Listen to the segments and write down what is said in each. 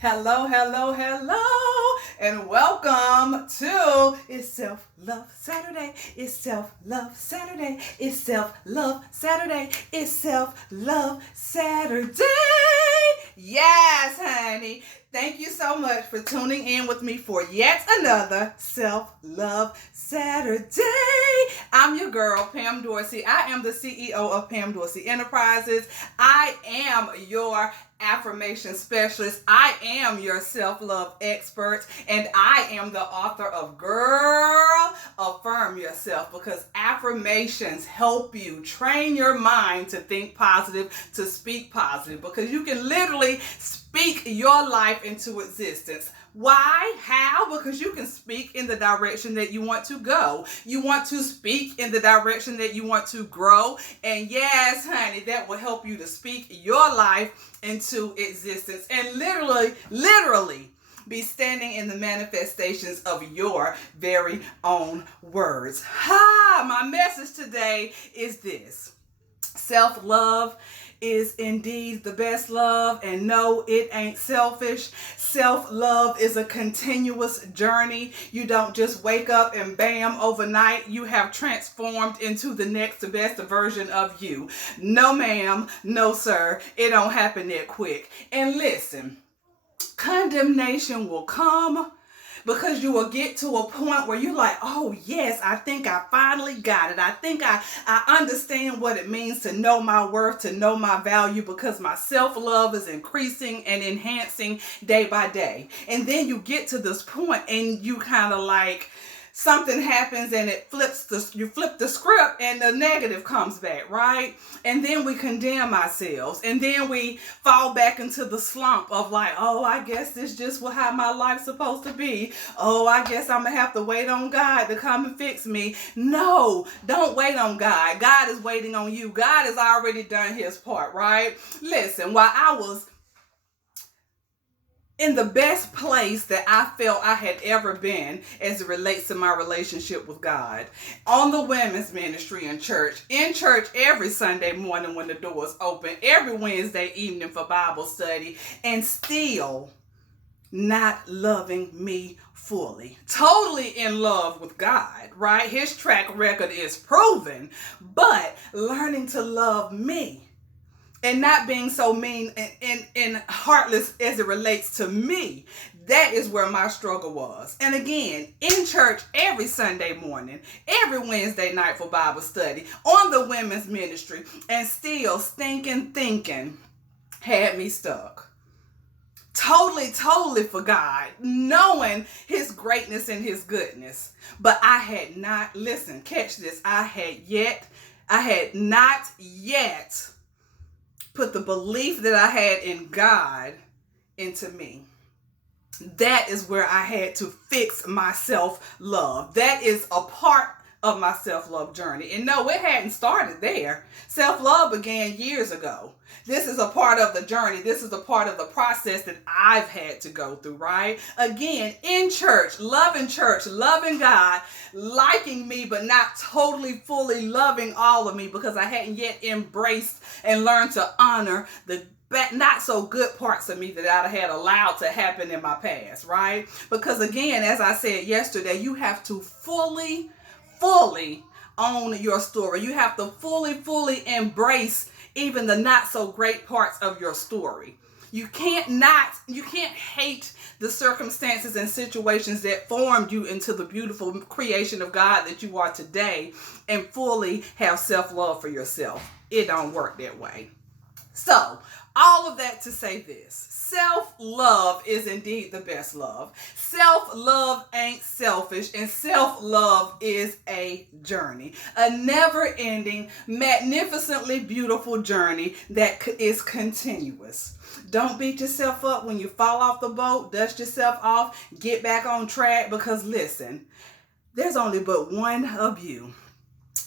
Hello, hello, hello, and welcome to It's Self Love Saturday. It's Self Love Saturday. It's Self Love Saturday. It's Self Love Saturday. Yes, honey. Thank you so much for tuning in with me for yet another Self Love Saturday. I'm your girl, Pam Dorsey. I am the CEO of Pam Dorsey Enterprises. I am your affirmation specialist. I am your self-love expert, and I am the author of Girl Affirm Yourself, because affirmations help you train your mind to think positive, to speak positive, because you can literally speak your life into existence. Why? How? Because you can speak in the direction that you want to go. You want to speak in the direction that you want to grow. And yes, honey, that will help you to speak your life into existence and literally be standing in the manifestations of your very own words. My message today is this: self-love is indeed the best love, and no, it ain't selfish. Self-love is a continuous journey. You don't just wake up and bam, overnight you have transformed into the next best version of you. No ma'am, no sir, it don't happen that quick. And listen, condemnation will come, because you will get to a point where you're like, oh yes, I think I finally got it. I think I understand what it means to know my worth, to know my value, because my self-love is increasing and enhancing day by day. And then you get to this point and you kind of like, something happens and you flip the script and the negative comes back, right? And then we condemn ourselves, and then we fall back into the slump of like, oh, I guess this just how my life's supposed to be. Oh, I guess I'm gonna have to wait on God to come and fix me. No, don't wait on God. God is waiting on you. God has already done his part, right? Listen, while I was in the best place that I felt I had ever been as it relates to my relationship with God, on the women's ministry in church every Sunday morning when the doors open, every Wednesday evening for Bible study, and still not loving me fully. Totally in love with God, right? His track record is proven, but learning to love me and not being so mean and heartless as it relates to me. That is where my struggle was. And again, in church every Sunday morning, every Wednesday night for Bible study, on the women's ministry, and still stinking thinking had me stuck. Totally for God, knowing his greatness and his goodness. But I had not, listen, catch this, I had not yet put the belief that I had in God into me. That is where I had to fix my self-love. That is a part of my self-love journey. And no, it hadn't started there. Self-love began years ago. This is a part of the journey. This is a part of the process that I've had to go through, right? Again, in church, loving God, liking me, but not totally, fully loving all of me, because I hadn't yet embraced and learned to honor the not so good parts of me that I had allowed to happen in my past, right? Because again, as I said yesterday, you have to fully own your story. You have to fully embrace even the not so great parts of your story. You can't hate the circumstances and situations that formed you into the beautiful creation of God that you are today, and fully have self-love for yourself. It don't work that way. So, all of that to say this: self-love is indeed the best love. Self-love ain't selfish, and self-love is a journey. A never-ending, magnificently beautiful journey that is continuous. Don't beat yourself up when you fall off the boat. Dust yourself off. Get back on track, because listen, there's only but one of you,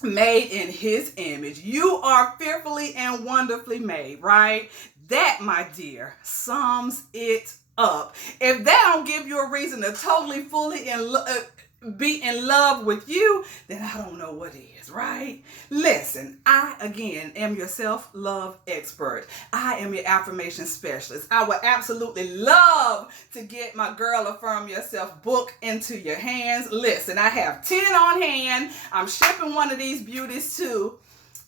made in his image. You are fearfully and wonderfully made, right? That, my dear, sums it up. If that don't give you a reason to totally, fully, and be in love with you, then I don't know what is, right? Listen, I, again, am your self-love expert. I am your affirmation specialist. I would absolutely love to get my Girl Affirm Yourself book into your hands. Listen, I have 10 on hand. I'm shipping one of these beauties to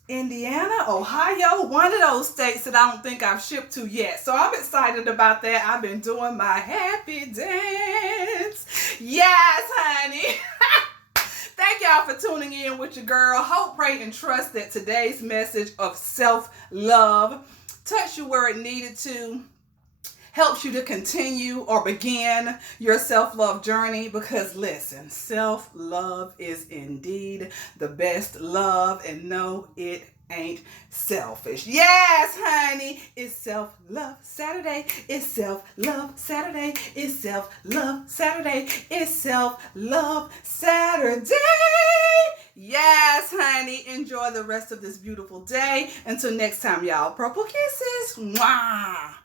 Indiana, Ohio, one of those states that I don't think I've shipped to yet. So I'm excited about that. I've been doing my happy dance. Yes, honey. Thank y'all for tuning in with your girl. Hope, pray, and trust that today's message of self-love touched you where it needed to, helps you to continue or begin your self-love journey, because listen, self-love is indeed the best love, and no, it ain't selfish. Yes, honey, it's self-love Saturday. It's self-love Saturday. It's self-love Saturday. It's self-love Saturday. Yes, honey, enjoy the rest of this beautiful day. Until next time, y'all, purple kisses. Mwah.